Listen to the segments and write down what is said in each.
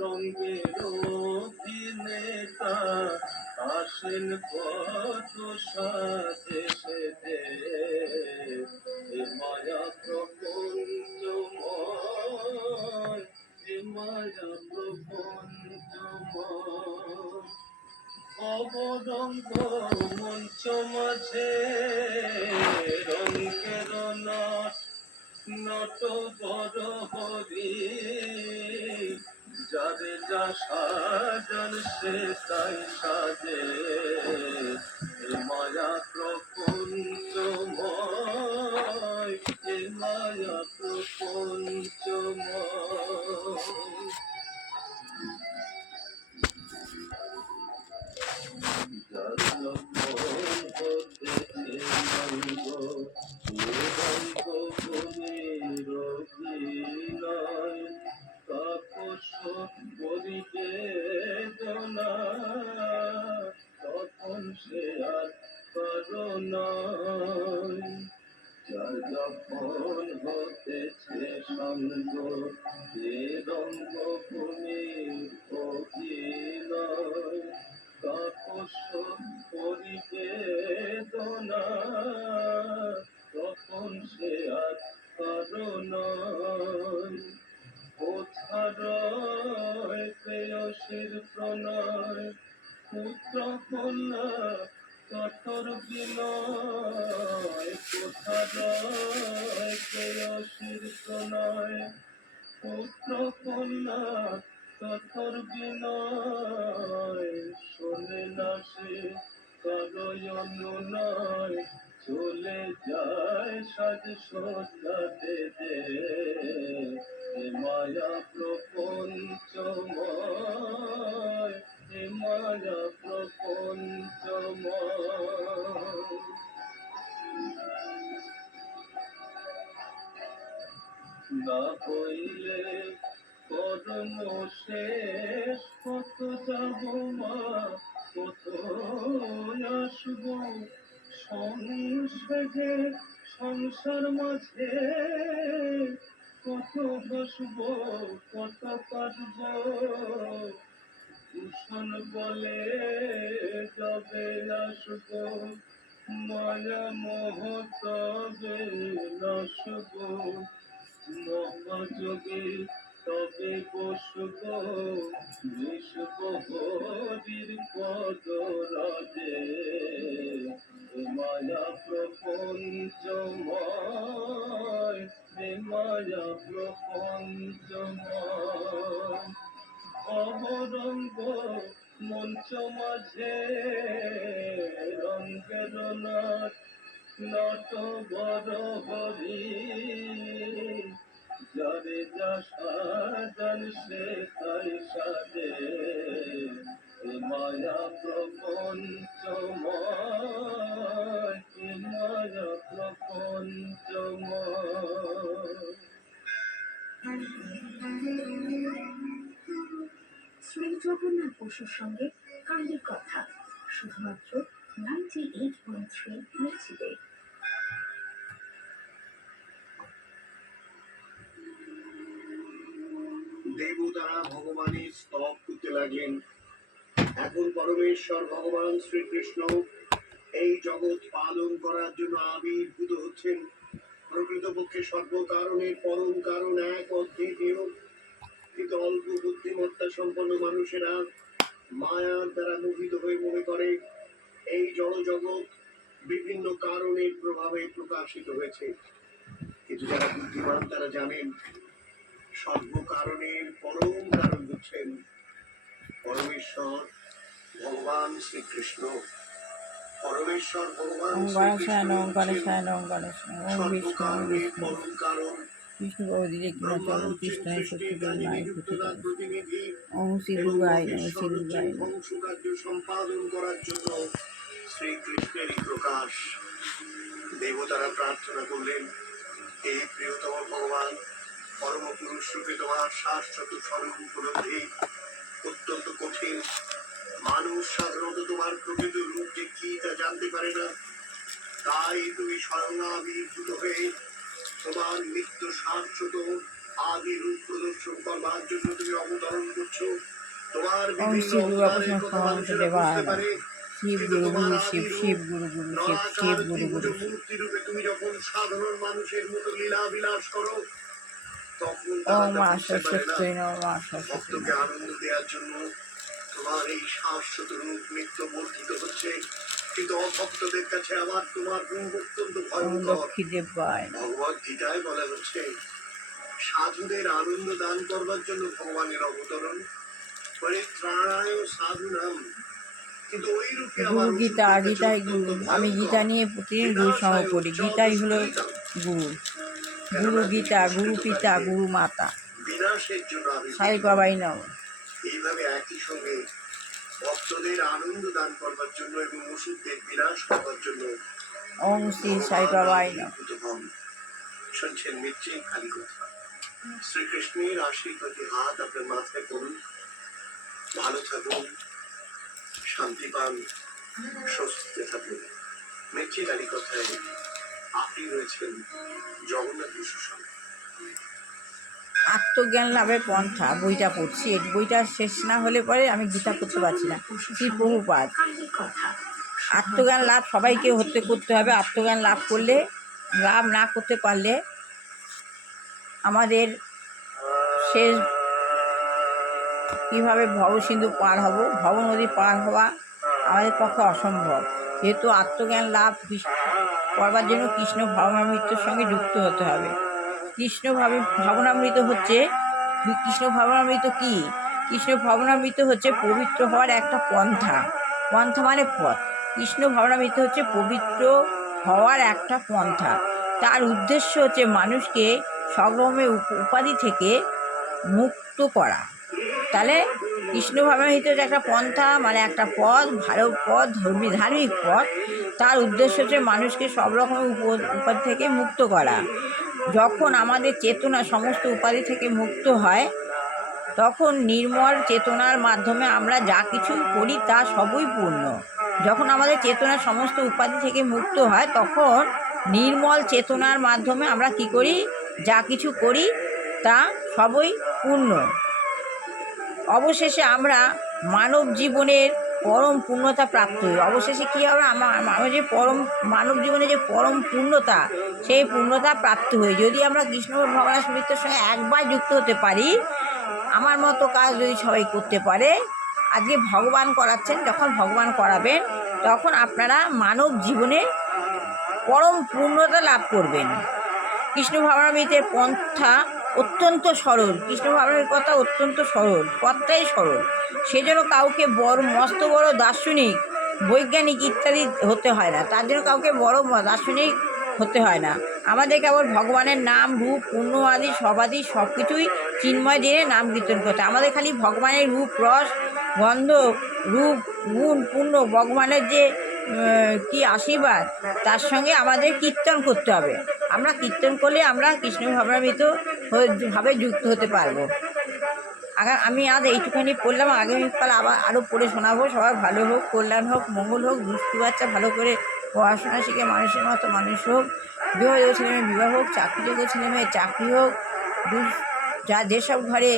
রঙের অভিনেতা আসেন কত সাজে সেজে, এ মায়া প্রপঞ্চময়, এ মায়া প্রপঞ্চময়। অবরঙ্গ মঞ্চ মাঝে রঙের নট বড় হরি, যারে যা সাজান সে তাই সাজে, এ মায়া প্রপঞ্চময়, এ মায়া প্রপঞ্চময়। যার যখন হতেছে রঙ্গ, এ রঙ্গ ভূমির অভিনয়, তাপস পরিবেদনা, তখন সে আর কারো নয়। যার যখন হতেছে সঙ্গ, এ রঙ্গভূমির অভিনয়, তাপস পরিবেদনা, তখন সে আর কারো নয়। কোথায় প্রেয়সীর প্রণয়, পুত্র কন্যা কাতর বিনয়, কোথায় প্রেয়সীর প্রণয়, পুত্র কন্যা কাতর বিনয়, শোনে না সে কারো অনুনয়, চলে যায় সাজ সজ্জাতে যে, এ মায়া প্রপঞ্চময়, এ মায়া প্রপঞ্চময়। না হইলে কর্ম শেষ, কত যাব মা কত আসব, সংসারে সংসার মাঝে কত বসব, কত কাটব, ভূষণ বলে তবে আসব, মায়া মোহ তবে নাশব, মহাযোগে তবে বসব, মিশব হরির পদ রাজে, এ মায়া প্রপঞ্চময়, এ মায়া প্রপঞ্চময়। অবরঙ্গ মঞ্চ মাঝে রঙ্গের নট বড় হরি, যারে যা সাজান সে তাই সাজে, এ মায়া প্রপঞ্চময়, এ মায়া প্রপঞ্চময়। শ্রী জগন্নাথ বসুর সঙ্গে কালের কথা, শুধুমাত্র 98.3 মির্চিতে। দেবতারা ভগবানের স্তব করতে লাগলেন। এখন পরমেশ্বর ভগবান শ্রীকৃষ্ণ এই জগৎ পালন করার জন্য আবির্ভূত হচ্ছেন। প্রকৃতপক্ষে সর্বকারণের পরম কারণ এক, অদ্বিতীয়, কিন্তু অল্প বুদ্ধিমত্তা সম্পন্ন মানুষেরা মায়ার দ্বারা মোহিত হয়ে মনে করে এই জড় জগৎ বিভিন্ন কারণের প্রভাবে প্রকাশিত হয়েছে। কিন্তু যারা বুদ্ধিমান তারা জানেন সর্বকারণের পরম কারণ হচ্ছেন পরমেশ্বর ভগবান শ্রীকৃষ্ণ। পরমেশ্বর ভগবান সর্বকারণের পরম কারণ। ধ্বংসকার্য সম্পাদন করার জন্য শ্রীকৃষ্ণেরই প্রকাশ। দেবতারা প্রার্থনা করলেন, এই প্রিয়তম ভগবান পরম পুরুষ রূপে তোমার শাশ্বত স্বরূপ উপলব্ধি অত্যন্ত কঠিন। মানুষ সাধারণত তোমার প্রকৃত রূপ যে কি তা জানতে পারে না, তাই তুমি স্বয়ং আবির্ভূত হয়ে তোমার নিত্য শাশ্বত আদি রূপ প্রদর্শন করবার জন্য তুমি অবতরণ করছো। তোমার ওম বিভিন্ন শ্রী দুর্গা অবতারের কৃষ্ণ কথা মানুষেরা দেবায় বুঝতে নমঃ। পারে। শিব কিন্তু গুরু তোমার গুরু শিব, আদি রূপ শিব গুরু গুরু শিব, নলাকার শিব গুরু ত্রিভুজ গুরু শিব। মূর্তি রূপে তুমি যখন সাধারণ মানুষের মতো লীলা বিলাস করো, তখন তারা ওম তা মা বুঝতে পারে না। সরস্বতী নমঃ, মা সরস্বতী ভক্তকে নমঃ। আনন্দ দেওয়ার জন্য তোমার এই শাশ্বত রূপ নিত্য বর্ধিত হচ্ছে, কিন্তু অভক্তদের কাছে আবার তোমার রূপ অত্যন্ত ওম ভয়ঙ্কর। লক্ষ্মী দেবায় নমঃ। ভগবত গীতায় বলা হচ্ছে সাধুদের আনন্দ দান করবার জন্য ভগবানের অবতরণ, পরিত্রাণায় সাধুনাম। কিন্তু ওই রূপে গুরু আবার গীতা, অসুরদের কাছে গীতাই অত্যন্ত গুরু। আমি গীতা ভয়ঙ্কর। নিয়ে প্রতিদিন গুরু সঙ্গ বিনাশায় করি। চ গীতাই হলো দুষ্কৃতম। গুরু। গুরু কেননা তিনি গীতা, গুরু পিতা, দুষ্কৃতকারীদের গুরু মাতা। বিনাশের জন্য সাই আবির্ভূত। বাবাই নমঃ। এইভাবে একই সঙ্গে ভক্তদের আনন্দ দান করবার জন্য এবং অসুরদের বিনাশ করবার জন্য ওম শ্রী সাই ভগবান বাবাই নমঃ। আবির্ভূত হন। শুনছেন নিশ্চয়ই খালি কথা। শ্রীকৃষ্ণের আশীর্বাদী হাত আপনার মাথায় পড়ুন। ভালো থাকুন, শান্তি পান, স্বস্তিতে থাকুন। মির্চি খালি কথায় আপনি রয়েছেন জগন্নাথ বসুর সঙ্গে। আত্মজ্ঞান লাভের পন্থা বইটা পড়ছি। এই বইটা শেষ না হলে পরে আমি গীতা পড়তে পারছি না। শ্রী প্রভুপাদ। কাণ্ডের কথা আত্মজ্ঞান লাভ সবাইকে করতে হবে। আত্মজ্ঞান লাভ করলে, লাভ না করতে পারলে আমাদের শেষ কীভাবে ভবসিন্ধু পার হব, ভব নদী পার হওয়া আমাদের পক্ষে অসম্ভব। যেহেতু আত্মজ্ঞান লাভ করবার জন্য কৃষ্ণ ভাবনামৃত্যুর সঙ্গে যুক্ত হতে হবে। কৃষ্ণ ভাবনামৃত হচ্ছে, কৃষ্ণ ভাবনামৃত কী? কৃষ্ণ ভাবনামৃত হচ্ছে পবিত্র হওয়ার একটা পন্থা। পন্থা মানে পথ। কৃষ্ণ ভাবনামৃত হচ্ছে পবিত্র হওয়ার একটা পন্থা। তার উদ্দেশ্য হচ্ছে মানুষকে সর্বময় উপাধি থেকে মুক্ত করা। তাহলে কৃষ্ণ ভাবনামৃত হচ্ছে একটা পন্থা, মানে একটা পথ, ভালো পথ, ধার্মিক পথ। তার উদ্দেশ্য হচ্ছে মানুষকে সব রকম উপাধি থেকে মুক্ত করা। যখন আমাদের চেতনা সমস্ত উপাধি থেকে মুক্ত হয়, তখন নির্মল চেতনার মাধ্যমে আমরা যা কিছু করি তা সবই পূর্ণ। যখন আমাদের চেতনা সমস্ত উপাধি থেকে মুক্ত হয়, তখন নির্মল চেতনার মাধ্যমে আমরা কি করি? যা কিছু করি তা সবই পূর্ণ। অবশেষে আমরা মানব জীবনের পরম পূর্ণতা প্রাপ্ত হই। অবশেষে কী হবে? আমার যে মানব জীবনে যে পরম পূর্ণতা, সেই পূর্ণতা প্রাপ্ত হই যদি আমরা কৃষ্ণ ভগবানের সঙ্গে একবার যুক্ত হতে পারি। আমার মতো কাজ যদি সবাই করতে পারে, আজকে ভগবান করাচ্ছেন, যখন ভগবান করাবেন তখন আপনারা মানব জীবনে পরম পূর্ণতা লাভ করবেন। কৃষ্ণ ভাবনামৃতের পন্থা অত্যন্ত সরল। কৃষ্ণ ভাবনামৃতের কথা অত্যন্ত সরল, পথটাই সরল। সেজন্য কাউকে মস্ত বড় দার্শনিক, বৈজ্ঞানিক ইত্যাদি হতে হয় না। তার জন্য কাউকে বড় দার্শনিক হতে হয় না। আমাদের কেবল ভগবানের নাম, রূপ, পুণ্য আদি সবাদি সব কিছুই চিন্ময় জেনে নাম কীর্তন করতে। আমাদের খালি ভগবানের রূপ, রস, গন্ধ, রূপ, গুণ, পুণ্য, ভগবানের যে কি আশীর্বাদ, তার সঙ্গে আমাদের কীর্তন করতে হবে। আমরা কীর্তন করলে আমরা কৃষ্ণ ভাবনামৃত ভাবে যুক্ত হতে পারবো। আমি আজ এইটুখানি পড়লাম, আগামীকাল আবার আরও পড়ে শোনাবো। সবার ভালো হোক, কল্যাণ হোক, মঙ্গল হোক। দুষ্টু বাচ্চা ভালো করে পড়াশোনা শিখে মানুষের মতো মানুষ হোক। বিবাহিত ছেলেমেয়ে বিবাহ হোক, চাকরিযোগ্য ছেলেমেয়ে চাকরি হোক। যেসব ঘরে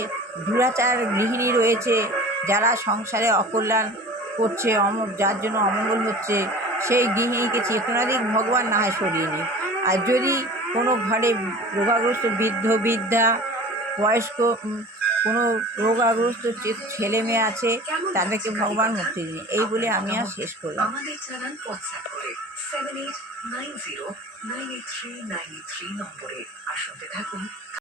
দুরাচার গৃহিণী রয়েছে, যারা সংসারে অকল্যাণ করছে, যার জন্য অমঙ্গল হচ্ছে, সেই গৃহিণীকে চেতনা দিক ভগবান না হয় সরিয়ে নিক। আর যদি কোনো ঘরে রোগাগ্রস্ত বৃদ্ধ বৃদ্ধা, বয়স্ক কোনো রোগাগ্রস্ত ছেলে মেয়ে আছে, তাদেরকে ভগবান মুক্তি দিন। এই বলে আমি আর শেষ করলাম। আমাদের জানান হোয়াটসঅ্যাপ করে 7890983983 নম্বরে। আর শুনতে থাকুন